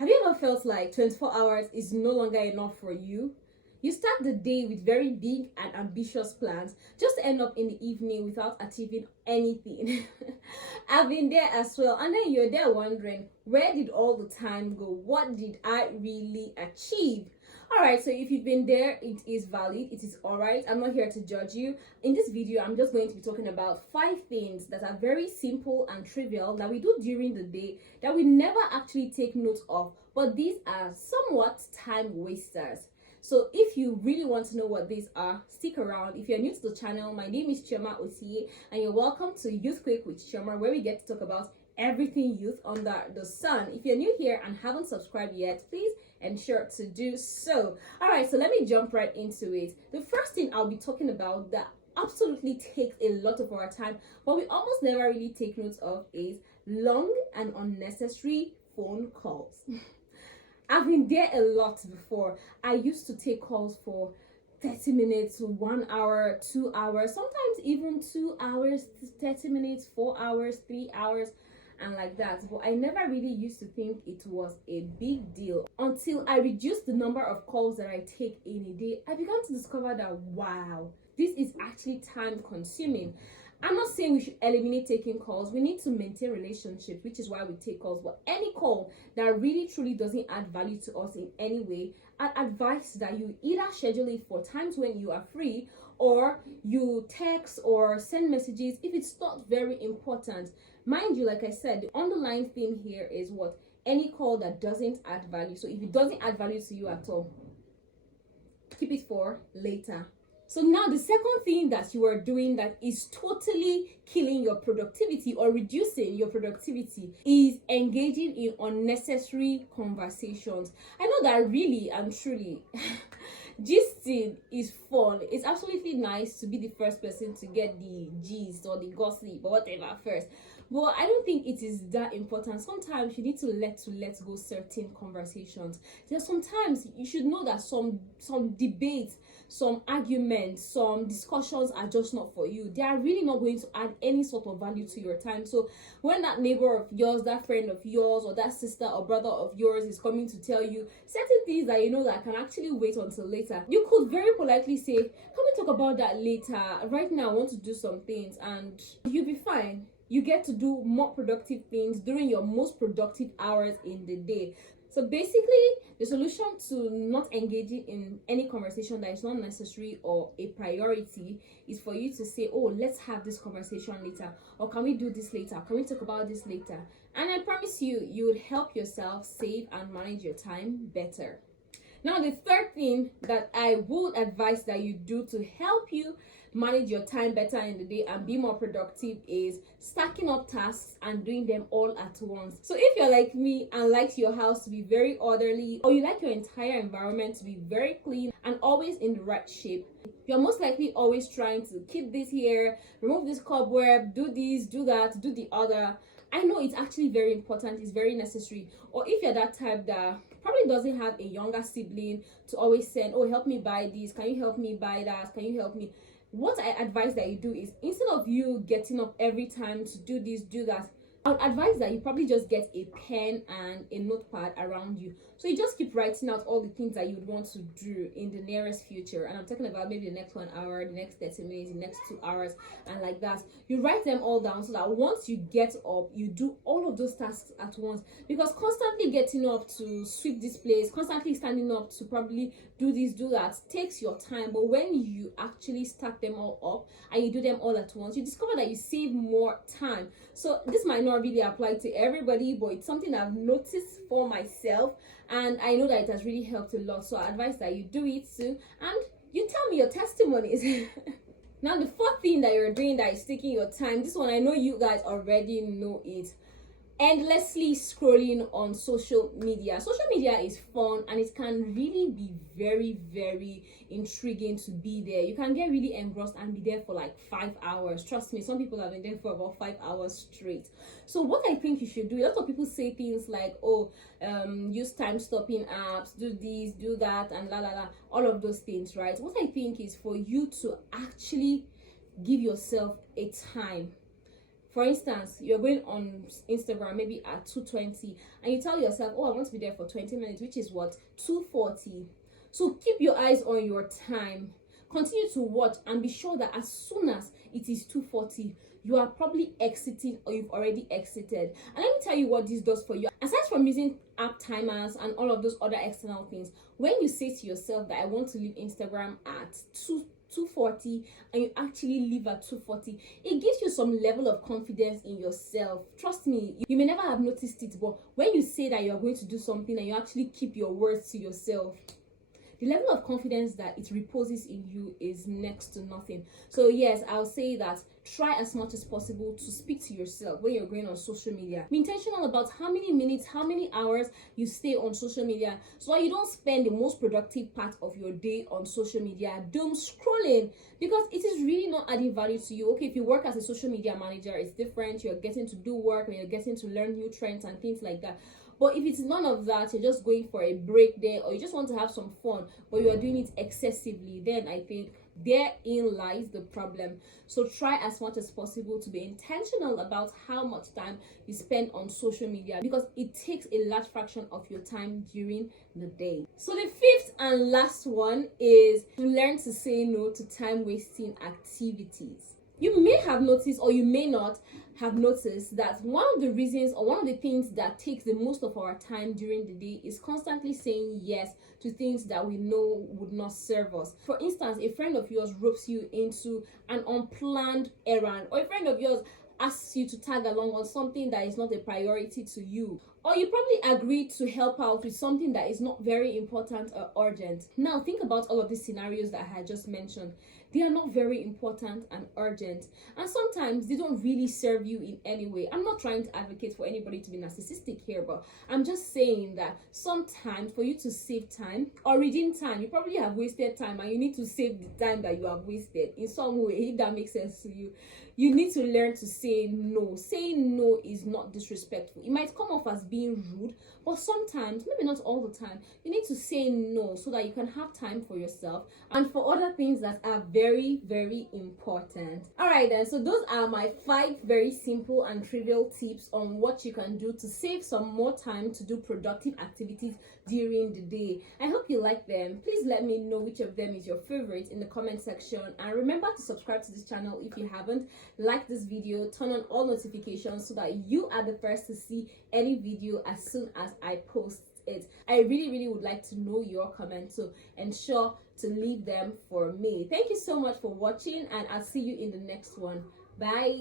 Have you ever felt like 24 hours is no longer enough for you? You start the day with very big and ambitious plans, just to end up in the evening without achieving anything. I've been there as well, and then you're there wondering, where did all the time go? What did I really achieve? Alright, so if you've been there, it is valid, it is alright. I'm not here to judge you. In this video, I'm just going to be talking about 5 things that are very simple and trivial that we do during the day that we never actually take note of, but these are somewhat time wasters. So if you really want to know what these are, stick around. If you're new to the channel, my name is Chioma Osie, and you're welcome to Youth Quick with Chioma, where we get to talk about everything youth under the sun. If you're new here and haven't subscribed yet, please ensure to do so. All right, so let me jump right into it. The first thing I'll be talking about that absolutely takes a lot of our time, but we almost never really take note of, is long and unnecessary phone calls. I've been there a lot before. I used to take calls for 30 minutes, 1 hour, 2 hours, sometimes even 2 hours, 30 minutes, 4 hours, 3 hours, and like that. But I never really used to think it was a big deal until I reduced the number of calls that I take in a day. I began to discover that, wow, this is actually time consuming. I'm not saying we should eliminate taking calls. We need to maintain relationships, which is why we take calls. But any call that really truly doesn't add value to us in any way, I'd advise that you either schedule it for times when you are free, or you text or send messages if it's not very important. Mind you, like I said, the underlying theme here is what? Any call that doesn't add value. So if it doesn't add value to you at all, keep it for later. So now the second thing that you are doing that is totally killing your productivity or reducing your productivity is engaging in unnecessary conversations. I know that really and truly gisting is fun. It's absolutely nice to be the first person to get the gist or the gossip or whatever first. But I don't think it is that important. Sometimes you need to let go certain conversations. There's sometimes you should know that some debates, some arguments, some discussions are just not for you. They are really not going to add any sort of value to your time. So when that neighbor of yours, that friend of yours, or that sister or brother of yours is coming to tell you certain things that you know that can actually wait until later, you could very politely say, can we talk about that later? Right now I want to do some things, and you'll be fine. You get to do more productive things during your most productive hours in the day. So basically, the solution to not engaging in any conversation that is not necessary or a priority is for you to say, oh, let's have this conversation later, or can we do this later? Can we talk about this later? And I promise you, you would help yourself save and manage your time better. Now, the third thing that I would advise that you do to help you manage your time better in the day and be more productive is stacking up tasks and doing them all at once. So if you're like me and likes your house to be very orderly, or you like your entire environment to be very clean and always in the right shape, you're most likely always trying to keep this here, remove this cobweb, do this, do that, do the other. I know it's actually very important, it's very necessary. Or if you're that type that probably doesn't have a younger sibling to always send, oh, help me buy this, can you help me buy that, can you help me? What I advise that you do is, instead of you getting up every time to do this, do that, I would advise that you probably just get a pen and a notepad around you. So you just keep writing out all the things that you'd want to do in the nearest future. And I'm talking about maybe the next 1 hour, the next 30 minutes, the next 2 hours, and like that. You write them all down so that once you get up, you do all of those tasks at once. Because constantly getting up to sweep this place, constantly standing up to probably do this, do that, takes your time. But when you actually stack them all up and you do them all at once, you discover that you save more time. So this might not really apply to everybody, but it's something I've noticed for myself, and I know that it has really helped a lot. So I advise that you do it too, and you tell me your testimonies. Now, the fourth thing that you're doing that is taking your time, this one I know you guys already know it: endlessly scrolling on social media. Social media is fun and it can really be very, very intriguing to be there. You can get really engrossed and be there for like 5 hours. Trust me, some people have been there for about 5 hours straight. So what I think you should do, a lot of people say things like, oh, use time stopping apps, do this, do that, and la la la, all of those things, right? What I think is for you to actually give yourself a time For instance, you're going on Instagram maybe at 2:20 and you tell yourself, oh, I want to be there for 20 minutes, which is what, 2:40. So keep your eyes on your time, continue to watch, and be sure that as soon as it is 2:40, you are probably exiting or you've already exited. And let me tell you what this does for you. Aside from using app timers and all of those other external things, when you say to yourself that I want to leave Instagram at 2:40 and you actually leave at 2:40, it gives you some level of confidence in yourself. Trust me, you may never have noticed it, but when you say that you're going to do something and you actually keep your words to yourself, the level of confidence that it reposes in you is next to nothing. So yes, I'll say that try as much as possible to speak to yourself when you're going on social media. Be intentional about how many minutes, how many hours you stay on social media, so that you don't spend the most productive part of your day on social media doom scrolling, because it is really not adding value to you. Okay, if you work as a social media manager, it's different. You're getting to do work and you're getting to learn new trends and things like that. But if it's none of that, you're just going for a break there, or you just want to have some fun, but you are doing it excessively, then I think therein lies the problem. So try as much as possible to be intentional about how much time you spend on social media, because it takes a large fraction of your time during the day. So the fifth and last one is to learn to say no to time wasting activities. You may have noticed, or you may not have noticed, that one of the reasons or one of the things that takes the most of our time during the day is constantly saying yes to things that we know would not serve us. For instance, a friend of yours ropes you into an unplanned errand, or a friend of yours asks you to tag along on something that is not a priority to you, or you probably agreed to help out with something that is not very important or urgent. Now think about all of these scenarios that I had just mentioned. They are not very important and urgent, and sometimes they don't really serve you in any way. I'm not trying to advocate for anybody to be narcissistic here, but I'm just saying that sometimes for you to save time or redeem time, you probably have wasted time and you need to save the time that you have wasted in some way, if that makes sense to you. You need to learn to say no. Saying no is not disrespectful. It might come off as being rude, but sometimes, maybe not all the time, you need to say no so that you can have time for yourself and for other things that are very, very important. Alright then, so those are my 5 very simple and trivial tips on what you can do to save some more time to do productive activities during the day. I hope you like them. Please let me know which of them is your favorite in the comment section, and remember to subscribe to this channel if you haven't. Like this video, turn on all notifications so that you are the first to see any video as soon as I post it. I really would like to know your comments, so ensure to leave them for me. Thank you so much for watching, and I'll see you in the next one. Bye.